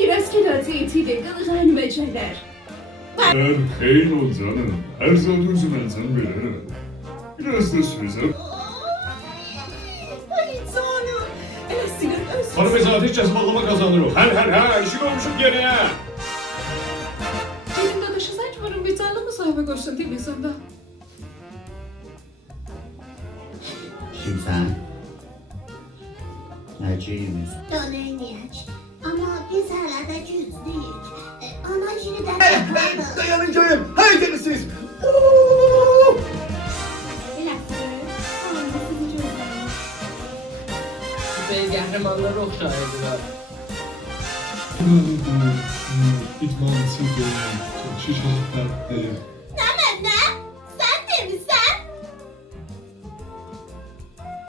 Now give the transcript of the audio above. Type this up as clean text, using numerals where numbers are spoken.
Biraz kağıtı etiyle kılığın beceler. Erkeğin ol canım. Her zaman üzümezsen bilir. Biraz da söze. Ay canım. Elastik'in öz. Hanımefendi ateş bağlama kazanır o. Her işi koymuşum geriye. Elimde dışı saç varım bir tane mi sahibi koşsun televizyonda? Kimsən? Nəciyimiz? Dönəyək. Amma biz hələ də güclüyük. Ana işini də Dayanın görün. Haydi siz. Süper qəhrəmanlara oxşayırdılar. İdmansız değil. Şişeci kalp değil.